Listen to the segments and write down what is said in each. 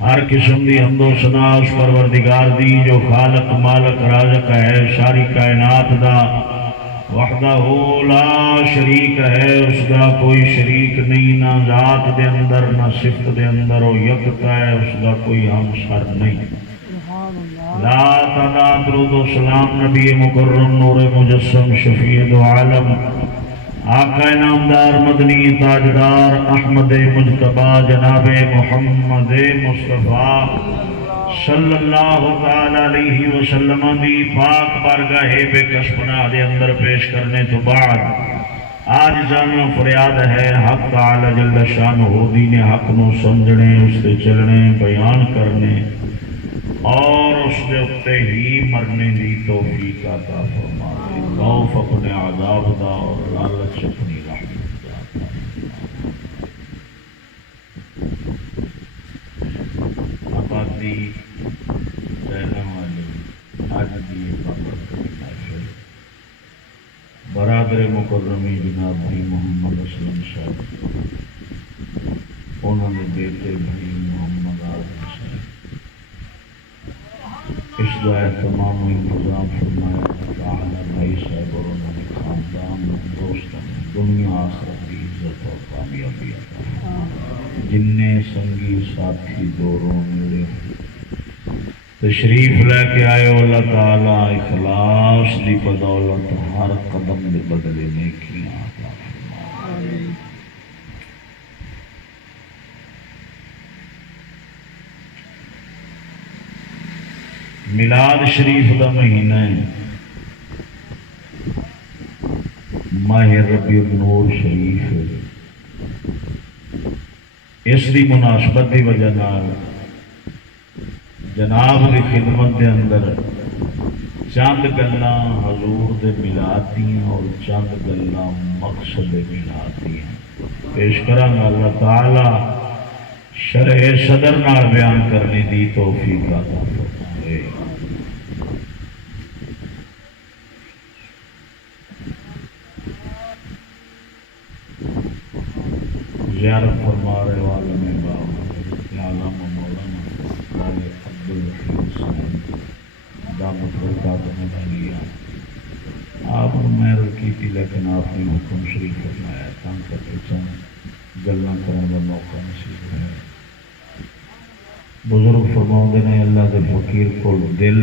ہر قسم دی حمد و ثنا اس پروردگار دی جو خالق مالک رازق ہے ساری کائنات دا وحدہ لا شریک ہے، اس کا کوئی شریک نہیں، نہ ذات دے اندر نہ صفت دے اندر، وہ یکتا ہے، اس کا کوئی ہمسر نہیں۔ لا تعداد درود و سلام نبی مکرم نور مجسم شفیع دو عالم آقا نامدار مدنی تاجدار احمد مجتبی جناب محمد مصطفیٰ صلی اللہ تعالی علیہ وسلم دی پاک بارگاہ بے کس پناہ دے اندر پیش کرنے تو بعد آج جانا فریاد ہے حق تعالی جل شانہ دین حق نو سمجھنے، اس سے چلنے، بیان کرنے اور اس کے اتے ہی مرنے دی توفیق عطا فرما دے، خوف اپنے عذاب دا اور لالچ اپنی رحمت دا۔ آبادی رہنے والی آج کی بابرکت محفل برادر مکرمی جناب بھائی محمد اسلم صاحب، انہوں نے بیٹے بھائی محمد آزم صاحب، اس کا اہتمام و انتظام فرمایا تعالی بھائی صاحب اور انہوں نے خاندان دوستوں دنیا آخرت کی عزت اور کامیابی عطا فرمائے۔ جننے سنگی ساتھی دوروں ملے تشریف لے کے آئے اللہ تعالی اخلاص دی بدولت ہر قدم دے بدلے نیکیاں عطا فرمائے۔ میلاد شریف دا مہینہ ہے، ماہ ربیع النور شریف، اس دی مناسبت دی وجہ نال جناب دی خدمت دے اندر چند گلاں حضور دے میلاد دیاں اور چند گلاں مقصد میلاد دیاں پیش کراں گا۔ اللہ تعالی شرح صدر نال بیان کرنے دی توفیق عطا فرمائے۔ زیارت فرما رہے عالم باغ علامہ مولانا قاری عبدالحفیظ صاحب دامت برکاتہ مدنیہ، آپ نے محنت کی تھی لیکن آپ نے حکم شریف فرمایا تنگ کر کے چند گلاں کرنے کا موقع نصیب ہے۔ بزرگ فرماؤں نے اللہ کے فقیر کو دل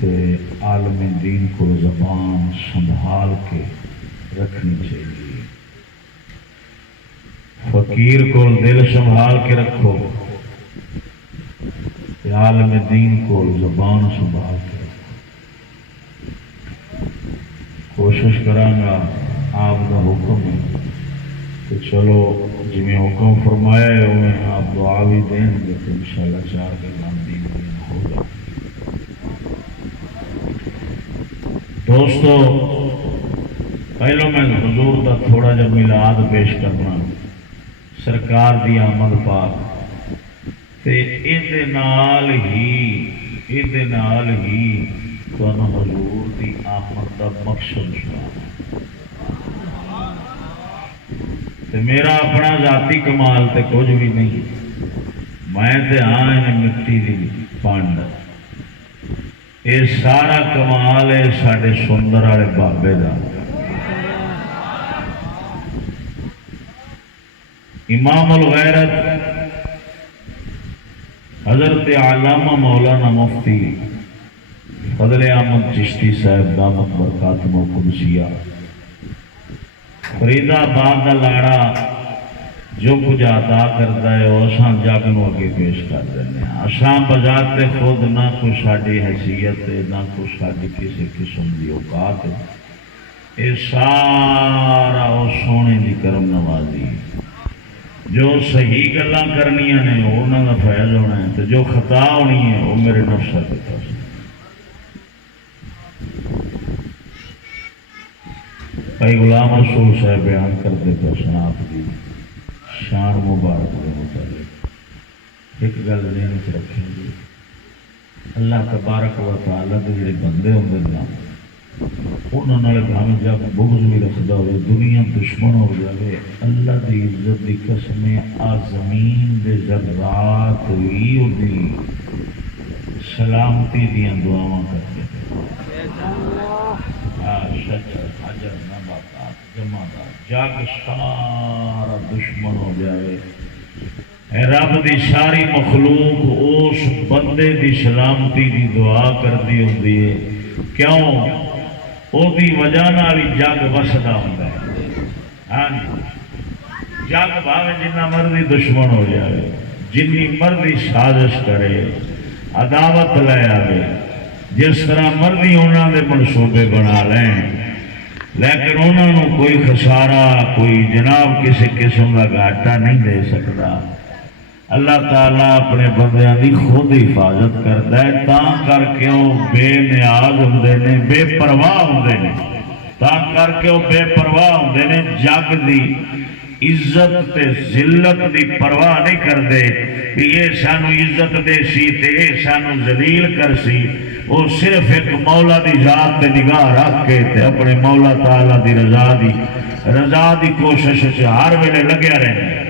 تے عالم دین کو زبان سنبھال کے رکھنی چاہیے۔ فقیر کو دل سنبھال کے رکھو، عالم دین کو زبان سنبھال کے رکھو۔ کوشش کرانگا آپ کا حکم ہے کہ چلو جی میں حکم فرمایا ہے انہیں آپ دعا بھی دیں گے تو انشاءاللہ چار گلان دین ہو جائے۔ دوستو پہلو میں حضور دا تھوڑا جا میلاد پیش کرنا، سرکار دی آمد پاک تے ایدے نال ہی تانوں حضور دی آمد دا مقصد سنا تے میرا اپنا ذاتی کمال تے کچھ بھی نہیں، میں تے ہاں مٹی دی پانڈ، اے سارا کمال ہے ساڈے سندر والے بابے دا۔ امام الغیرت حضرت علامہ مولانا مفتی فضل احمد چشتی صاحب دامت برکاتہ قدسیہ فرید آباد کا لاڑا جو کچھ عطا کرتا ہے وہ اساں جگ نو اگے پیش کر دینے ہیں۔ اساں بذات خود نہ کوئی ساری حیثیت ہے نہ کوئی ساری کسی قسم کی اوقات ہے، یہ سارا وہ سونے کی کرم نوازی، جو صحیح گلاں کرنیاں نے وہ انہاں دا فیض ہونا ہے، تو جو خطا ہونی ہے وہ میرے نفس کے پاس۔ بھائی غلام رسول صاحب بیان کرتے پہ آپ کی شان مبارک کے متعلق ایک گل ذہن چ رکھیں گے، اللہ تبارک و تعالیٰ کے جڑے بندے ہوندے نا انہوں نے گھر جب بغض بھی رکھتا ہوئے دنیا دشمن ہو جائے اللہ دی عزت دی قسم آ زمین دے ذرات بھی اُدی سلامتی دیا دعاواں کرتے شجر حجر نباتات جمادات جگ سارا دشمن ہو جائے رب دی ساری مخلوق اس بندے دی سلامتی دی دعا کرتی ہوندی ہے کیوں وہ وجہ نال جگ وسدا ہوندا ہے ہاں جگ بھاوے جنہ مرضی دشمن ہو جائے جنی مرضی سازش کرے عداوت لے آئے جس طرح مرضی انہوں نے منصوبے بنا لیں لیکن انہوں نے کوئی خسارہ کوئی جناب کسی قسم کا گھاٹا نہیں دے سکتا اللہ تعالیٰ اپنے بندیاں دی خود حفاظت کرتا ہے تا کر کے وہ بے نیاز ہوندے نے بے پرواہ ہوندے نے تا کر کے وہ بے پرواہ ہوندے نے جگ دی عزت تے ذلت دی پرواہ نہیں کرتے کہ یہ سانو عزت دے سی تے یہ سانو ذلیل کر سی وہ صرف ایک مولا دی ذات تے نگاہ رکھ کے تے اپنے مولا تعالیٰ دی رضا دی کوشش سے ہر ویلے لگیا رہنے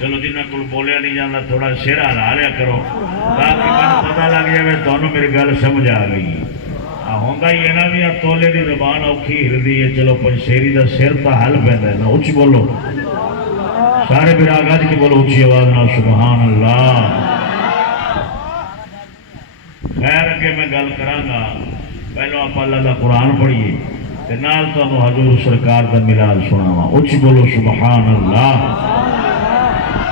چلو جنہ کو بولیا نہیں جانا تھوڑا سر ہلا لیا کرو تاکہ میں پتہ لگ جائے تمہیں میری گل سمجھ آ گئی ہوتا ہی ہے نا بھی تولے کی زبان اوکھی ہلدی ہے چلو پنشیری کا سر تو حل پہنتا ہے نا اچھی بولو سارے میرا گج کے بولو اچھی آواز نہ سبحان اللہ خیر کے میں گل کرانگا پہلو آپ اللہ کا قرآن پڑھیے نال تو حضور سرکار کا ملال سناوا اچھی بولو سبحان اللہ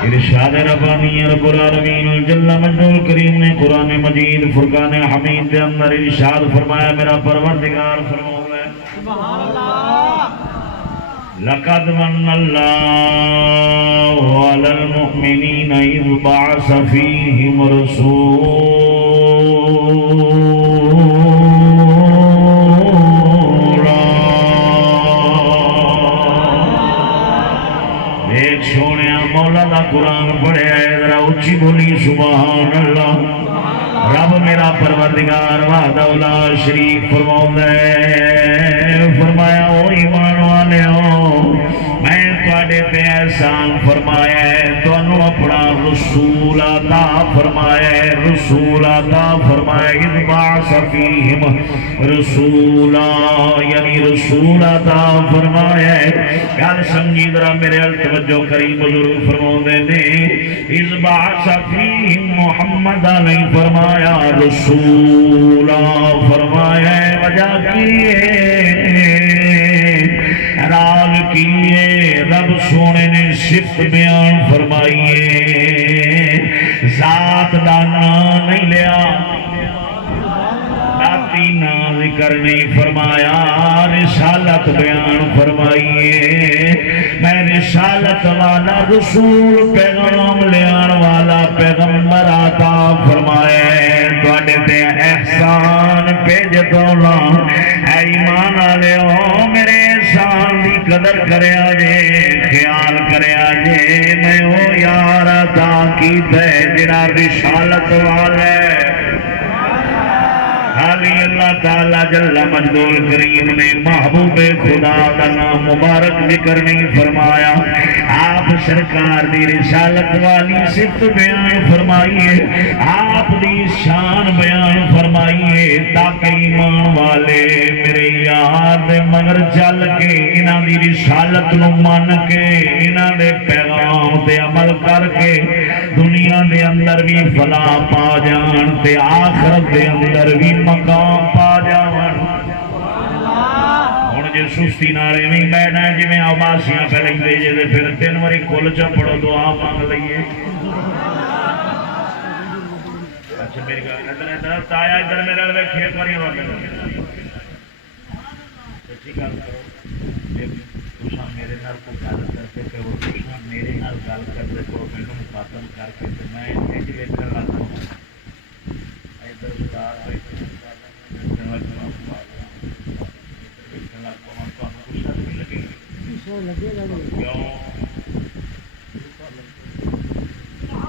ارشاد ربانی رب العالمین جل مجدول کریم نے قرآن مجید فرقان حمید کے اندر ارشاد فرمایا میرا پروردگار فرماؤں ہے سبحان اللہ لقد من اللہ علی المؤمنین اذ بعث فیہم رسولا ایک سونے مولا دا قرآن پڑھے آئے ذرا اچھی بولی سبحان اللہ رب میرا پروردگار وحدہ لا شریک فرماؤں دے فرمایا او ایمان والے ہو میں تواڈے تے احسان فرمایا ہے تانوں اپنا رسول عطا فرمایا ہے رسول عطا فرمایا اذ بعث فیہم رسولا یعنی رسول عطا فرمایا ہے گل سمجھی ذرا میرے ال توجہ کری بزرگ فرماؤندے نے اذ بعث فیہم محمد نہیں فرمایا رسولا فرمایا ہے وجہ کی راز کیے رب سونے نے صفت بیان فرمائیے ذات دا نام نہیں لیا ذاتی نام ذکر نہیں فرمایا رسالت بیان فرمائیے میں رسالت والا رسول پیغام لیان والا پیغمبر عطا فرمائے تواڈے تے احسان بھیج دولا اے ایمان والے ہو میرے احسان دی قدر کریا جے خیال کریا جے میں او یار عطا کیتا ہے جڑا رسالت والا ہے حالی اللہ تعالیٰ جل مجدول کریم نے محبوب خدا کا نام مبارک ذکر نہیں فرمایا آپ سرکار دی رسالت والی صفت بیان فرمائیے آپ دی شان بیان فرمائیے تاکہ ایمان والے میرے یار دے مگر چل کے انہاں دی رسالت نو مان کے انہاں دے پیغام تے عمل کر کے دنیا دے اندر بھی فلاح پا جان تے آخرت دے اندر بھی مقام پا جاون ہن جے سستی نالے نہیں بیٹھنا جی میں آباسیاں پہ لیندے جے پھر تین واری کھل چ پڑھو دعا مانگ لئیے اچھا میری گل ادھر تایا ادھر میرے لے کھیت واری ہو گئے سچی گل کرو جے تساں میرے نال کوئی گل کرتے تے وہ تساں میرے نال گل کرتے تو مینوں مخاطب کر کے تے میں انج ویکھن لگ پاں ادھر استاد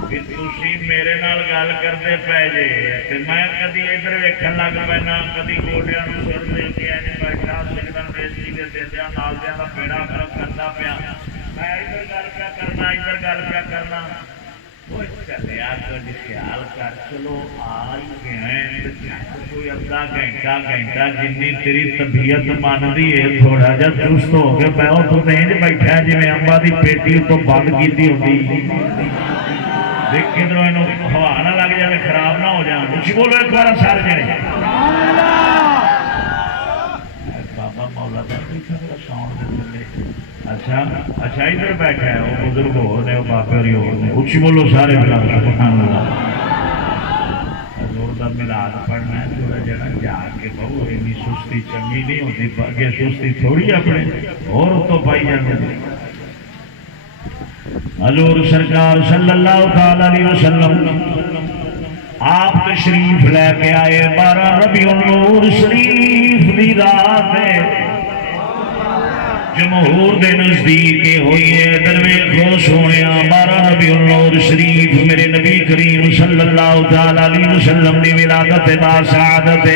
بھی تسی میرے نال گل کرتے پے جے تے میں کدی ادھر ویکھن لگ پینا کدی گوڈیاں نوں سر دے کے اینج بیٹھا سگنل بیچی دے دیندیاں نالدیاں دا بیڑا گرک کردا پیا میں ادھر گل پیا کرنا ادھر گل پیا کرنا چلیا کچھ خیال کر چلو آ گئے کوئی ادھا گھنٹہ جنی تیری طبیعت مانتی ہے تھوڑا جا چست ہو کے پاؤ تو نہیں بیٹھا جی امبا کی پیٹی تو بند کی ہوتی دیکھ کدھر ہوا نہ لگ جائے خراب نہ ہو جان اچھی بولو ایک بار سارے جنے بابا مولا اچھا اچھا ادھر بیٹھا ہے وہ بزرگ ہو رہے بابے اور ہو رہے اچھی بولو سارے ملا حضور دا ملاد پڑھنا ہے تھوڑا جنا جا کے بہو اینی سستی چنگی نہیں ہوتی اگے سستی تھوڑی اپنے اور تو پائی جاتی حضور سرکار صلی اللہ علیہ وسلم آپ تشریف لے کے آئے 12 ربیع النور شریف دی رات ہے جمہور دے نزدیک ہوئی ہے درویش سونے 12 ربیع النور شریف میرے نبی کریم صلی اللہ علیہ وسلم دی ولادت با سعادت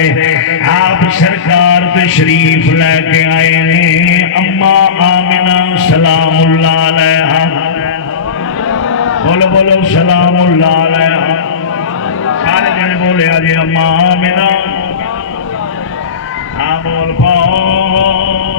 آپ سرکار تشریف لے کے آئے ہیں اما آمنہ سلام اللہ علیہا بولو بولو سلام اللہ علیہا سارے جنے بولے آجے اما آمنہ بول پاؤ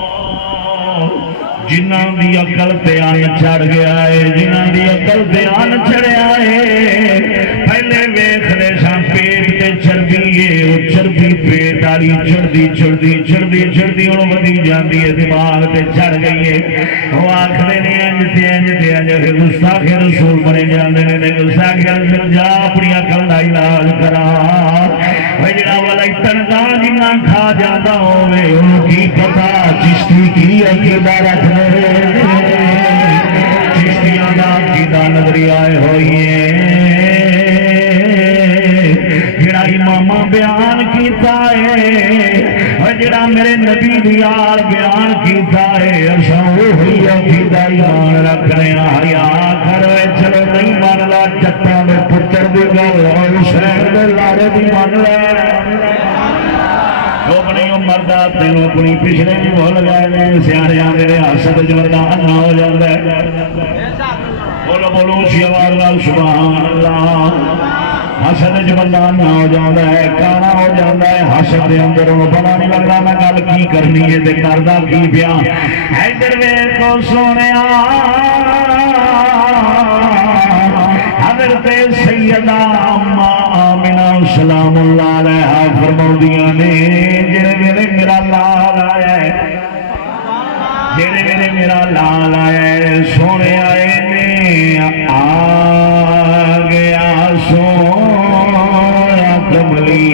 جنہ دی عقل تے آن چڑھ گیا ہے جنہ دی عقل تے آن چڑھیا ہے پہلے ویکھ لے سان پیٹ تے چربی ہے وہ چربی پیٹ والی چڑھدی ہن ودی جاندی ہے دماغ تے چڑھ گئی ہے وہ آکھدے نے انج گستاخ رسول بنے جاندے نے گستاخ رسول جا اپنی عقل دا علاج کرا جڑا والا تنگا جنہ کھا جاتا ہوے انہوں کی پتا چشتی کی عقیدہ رکھنے چشتیاں دا عقیدہ نظری آئے ہوئی جڑا امام بیان کیتا ہے جڑا میرے نبی دیار بیان کیتا ہے اساں وہی عقیدہ ایمان رکھنے آیا کرے چلو نہیں مانلا چٹاں دے پتر دی گل اور حسین دے لارے دی مان لے اپنی مردہ تینوں اپنی پچھلے بھی بھول گئے سیانے میرے حسد جمردہ انا ہو جاتا ہے بولو بولو اسی آواز نال سبحان اللہ حسد جمردہ انا ہو جاتا ہے کانا ہو جاتا ہے حسد دے اندر انہوں پتا نہیں لگتا میں گل کی کرنی ہے تے کردہ کی پیا حیدر ویکھو سونیا حضرت سیدہ اما آمنہ سلام اللہ علیہ فرماؤندیاں نے جڑے ویلے میرا لال آیا ہے جڑے ویلے میرا لال آیا ہے سونے آئے نے آ گیا سونا کملی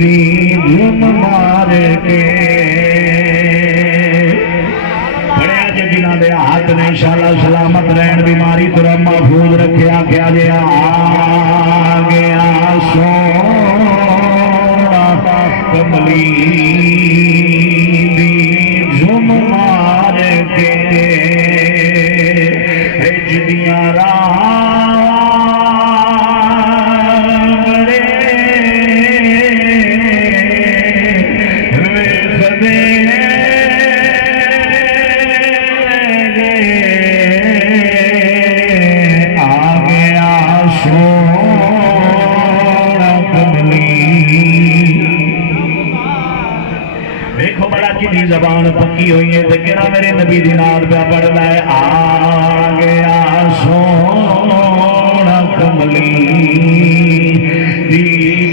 دی دھم مار کے ہاتھ نے انشاءاللہ سلامت رہن بیماری تو محفوظ رکھیا کیا جے آ گیا سونا کملی دی جھم مار کے جدیاں زبان پکی ہوئی ہے تکرہ میرے نبی دینار پہ پڑھنا ہے آ گیا سونا کملی دی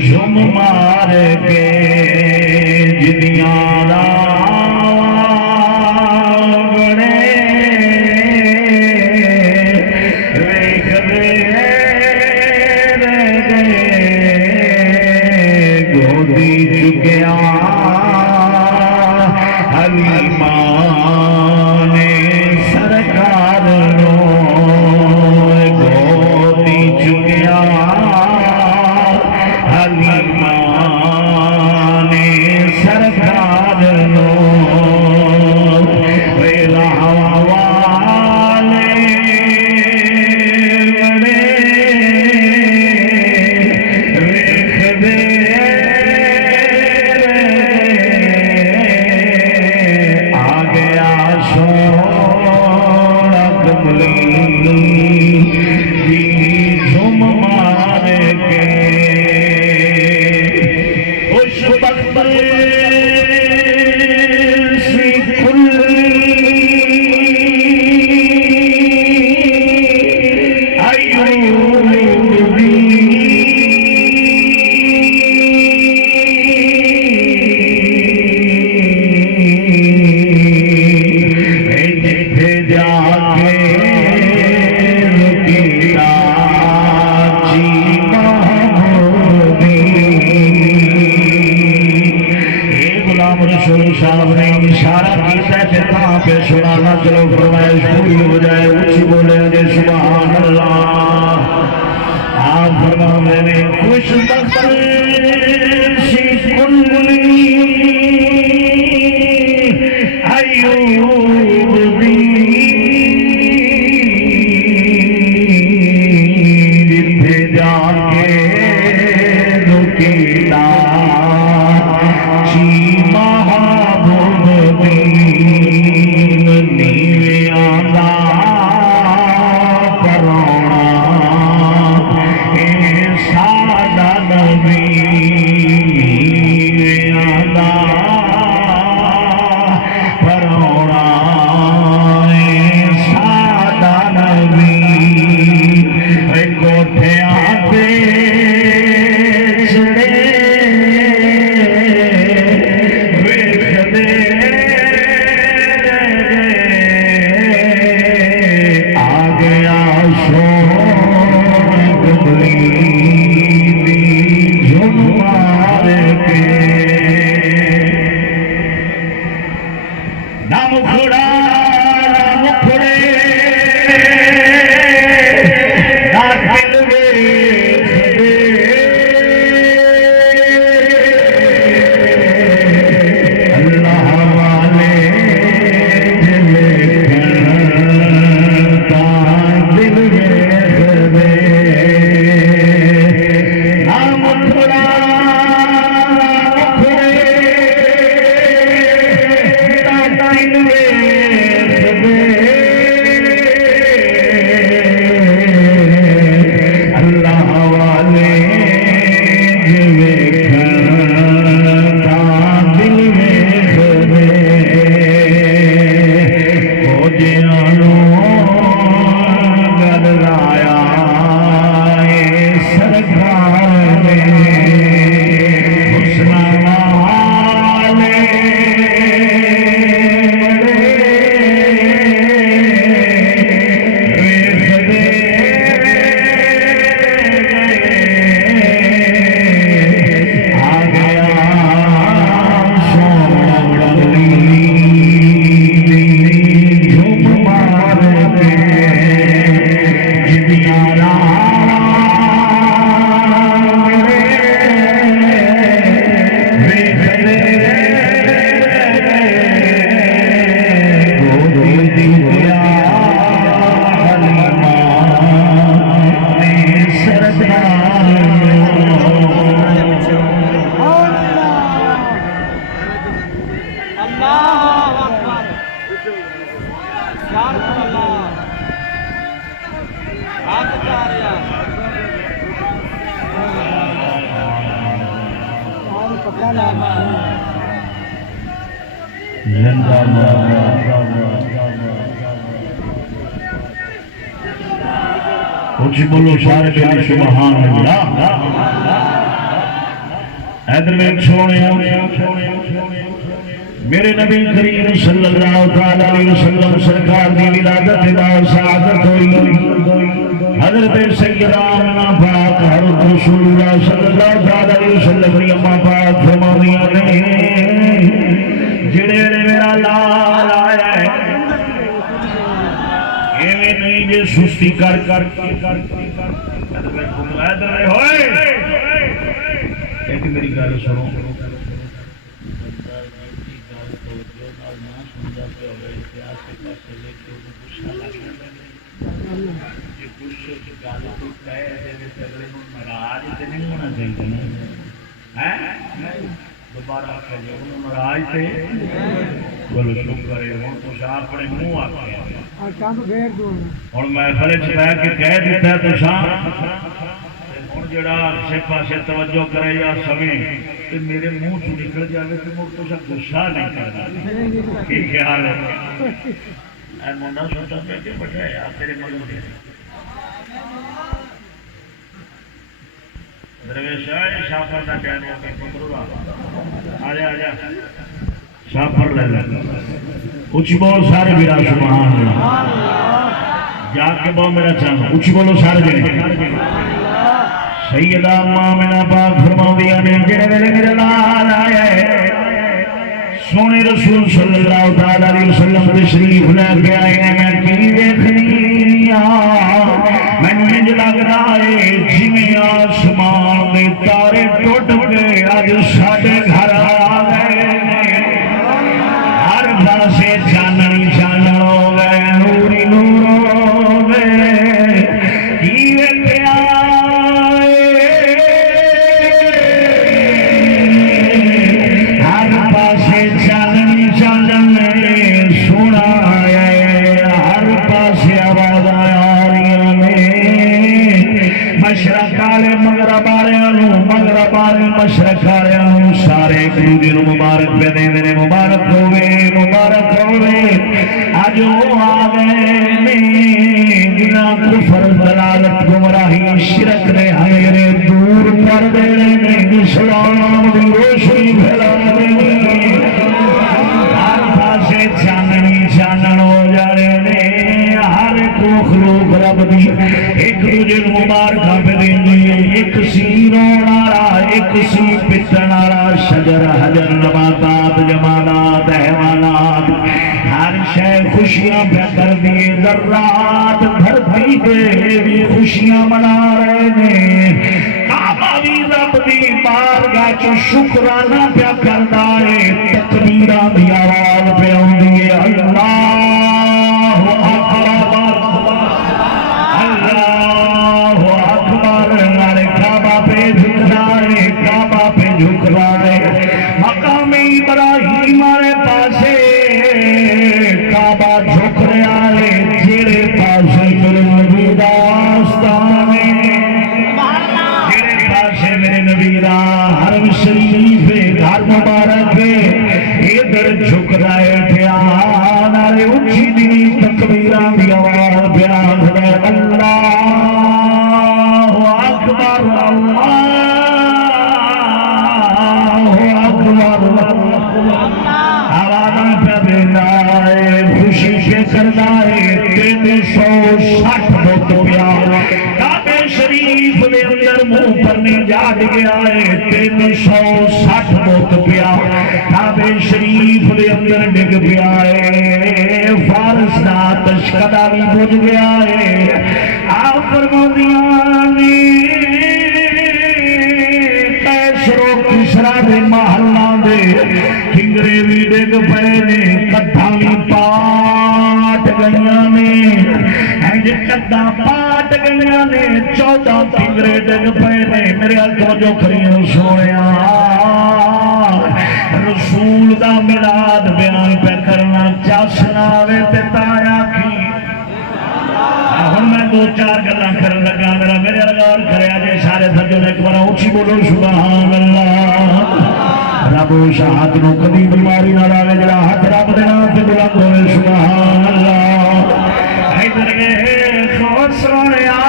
جھم مار کے جدیاں بڑے ریکھ دے گودی چکیا حلیمان سرکار نو گودی چکیا چلو فرمائش پوری ہو جائے اچھی بولے گے سبحان اللہ آپ فرمانے میں خوش بخت کلی ایوب دی جتھے جا کے رکیتا چی محبوب دین نیویاں دا پرونا اے سادہ نبی نیویاں دا پرونا اے سادہ نبی اے کوٹھیاں پہ اچھی بولو سارے بولو سبحان اللہ ادھر میں چھوڑے میرے نبی کریم صلی اللہ علیہ وسلم سرکار دی ولادت با سعادت ہوئی حضرت سیدہ آمنہ پاک حضرت رسول اللہ صلی اللہ علیہ وسلم کی اماں پاک فرمایا نے جڑے میرا لال آیا ہے ایویں نہیں جے سستی کر ہوئے ایک میری گل سنو دوبارہ ناراض تھے بولو شکر ہے ہوں کچھ اپنے منہ آ ہوں میں فلے چاہ کے کہہ دیتا ہے تو ہوں جڑا سے پاسے توجہ کرے یا سمیں تو میرے منہ چ نکل جائے تو مجھ تو غصہ نہیں کرنا کی خیال ہے اے منڈا سوچا پہ کہ بیٹھا ہے تیرے مگر درویش ہے شاپر کا ٹائم ہو کے پکڑو آجا شاپر لے لے اچھی بول سارے میرا سبحان اللہ جا کے بول میرا چاہوں اچھی بولو سارے میرے سیدہ آمنہ پاک فرماؤ دیا نے جڑے ویلے میرے لال آیا ہے سونے رسول صلی اللہ علیہ وسلم تشریف لے کے آئے ہیں میں کی دیکھنی میں انج لگ رہا ہے جویں آسمان دے تارے ٹوٹ کے اج ساڈے گھر آ گئے ہر پاسے چانن چانن ہو گئے نور ہی نور ہو گئے کی ویکھیا مشرق والے مغرب والے مشرق والے سارے ایک دوسرے کو مبارک پہ دیں میرے مبارک ہوئے اج وہ آ گئے جنہاں کفر ضلالت گمراہی شرک نے ہمیں دور کر دے رہے اسلام کی روشنی پھیلا دے ہر پاسے چاننی چانن ہو جا رہے ہر مخلوق رب دی ایک دوجے مبارکاں پہ دینی ایک سی رون والا ایک سی پٹن والا شجر حجر نباتات جمادات حیوانات ہر شے خوشیاں پہ کر دیے ذرات دھرتی پہ بھی خوشیاں منا رہے ہیں کعبہ بھی رب دی بارگاہ چ شکرانہ پہ کردا ہے تکبیراں دی آواز پہ آندی ہے اللہ اکبر اللہ اکبر نارے کعبہ پہ جھک رہا ہے مقام ابراہیم والے پاسے کعبہ جھک رہا ہے جیڑے پاسے میرے نبی دا آستان ہے جیڑے پاسے میرے نبی دا حرم شریف گھر مبارک ادھر جھک رہا ہے پیا نارے اونچی دی تکبیراں دی آواز بیان ہے اللہ اکبر اللہ آوازاں پہ دینا ہے خوشی سے کرنا ہے 360 بت پیا کعبے شریف دے اندر منہ پر نہیں جاگ گیا ہے 360 بت پیا کعبے شریف دے اندر ڈگ پیا ہے فارس دا تشکدہ بھی بجھ گیا ہے آپ فرمودیاں نے کیسرو کسرا دے محلہ دے کنگرے بھی ڈگ پے نے کدھا بھی پاٹ گئیاں نے کدھا پاٹ گئیاں نے 14 کنگرے ڈگ پے نے میرے ہاتھوں جو کھڑیاں سویا رسول دا میلاد بیان پہ کرنا چاشنا وے تے تایا کی ہن میں 2-4 گلاں کرن لگا میرے غور کریا جے سارے سجو ایک بار اونچی بولو سبحان اللہ رب شہادت نو کبھی بیماری نہ لاوے جڑا ہاتھ رب دے نام تے بلند ہوے سبحان اللہ ادھر گئے خوش سونیا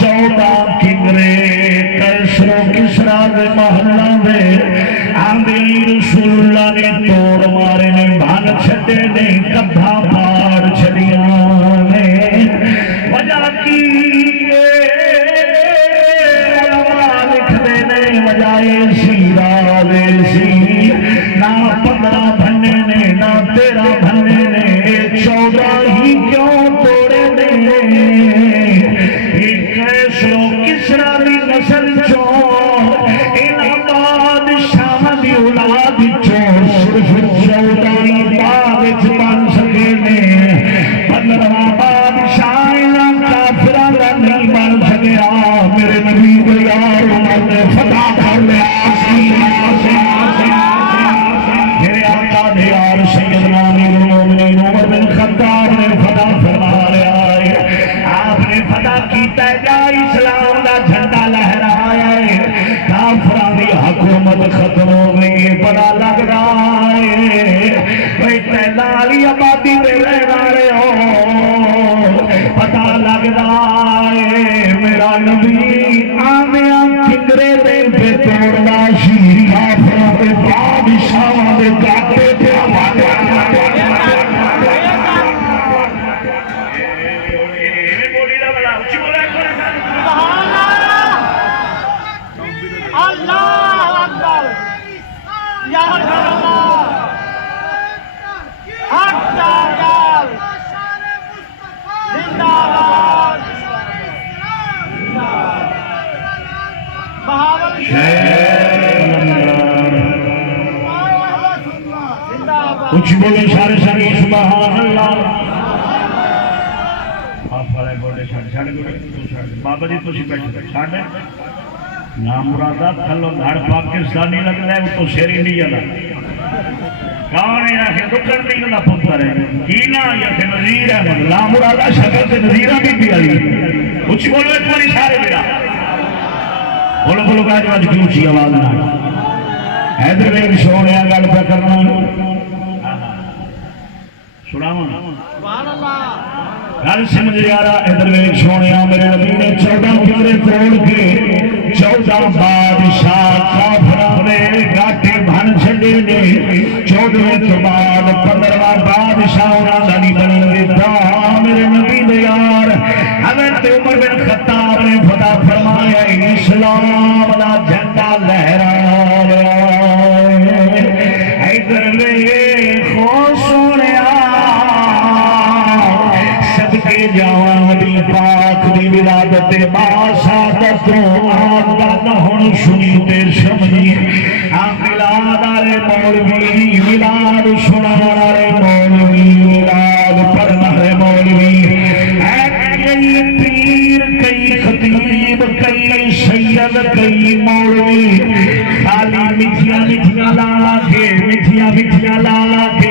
14 کنگرے کیسرو کسرا دے محلہ دے آندے رسول اللہ نے توڑ مارے نے بھان چھڈے نے کدھا پاڑ چھڑیاں نے وجہ کی وجائے سیرا دے سی نہ 15 بھنے نے نہ 13 بھنے نے 14 ہی کیوں توڑے نے کیسرو کسرا دی نسل چو انہاں بادشاہ دی اولاد چو صرف 14 ہی بعد بن سکے نے 15 بادشاہ انہاں کافراں دا نہیں بن سکیا میرے نبی کو یار عمر نے فتح کر لیا میرے آقا دے یار سیدنا امیر المومنین عمر بن خطاب نے فتح فرما لیا ہے آپ نے فتح کیتا ہے جا اسلام دا جھنڈا لہرایا ہے کافراں دی حکومت ختم ہو گئی پتہ لگ رہا ہے بھئی تیلالی آبادی دے رہنے والے ہو پتہ لگ رہا ہے میرا نبی آمیا کنگرے دے پہ توڑنا سی کافراں دے بادشاہاں دے گاٹے پہ اللہ اکبر یا اچھی بولے سارے ساری سبحان اللہ آپ والے بولے چھڑ بابا جی تھی بیٹھے چھڑ نام مرادہ تھلو گھر پاکستانی لگتا ہے وہ تو سر انڈیا کا کون ہے آخر دکڑ نہیں کا پتر ہے کی نا یا نظیر احمد نام مرادہ شکل سے نظیرہ بھی پی آئی کچھ بولو ایک باری سارے میرا بولو بولو کہ آج کیوں اچھی آواز نہ حیدر بھائی سونے گل پہ کرنا سناواں گل سمجھ آ رہا حیدر بھائی سونے میرے نبی نے 14 پترے توڑ کے 14 بادشاہ کافراں نے گاٹے بن چھڈے نے 14ویں تو بعد 15واں بادشاہ انہاں دا نہیں بنن دتا میرے نبی دے یار حضرت عمر بن خطاب نے فتح فرمایا اسلام دا جھنڈا لہرایا حیدر بھائی سونیا صدقے جاواں نبی پاک دی ولادت باسعادت آدھا ہن سنی تے سمجھی میلاد والے مولوی میلاد سنان والے مولوی میلاد پڑھن والے مولوی کئی پیر کئی خطیب کئی سید کئی مولوی خالی میٹھیاں میٹھیاں لا کے میٹھیاں میٹھیاں لا کے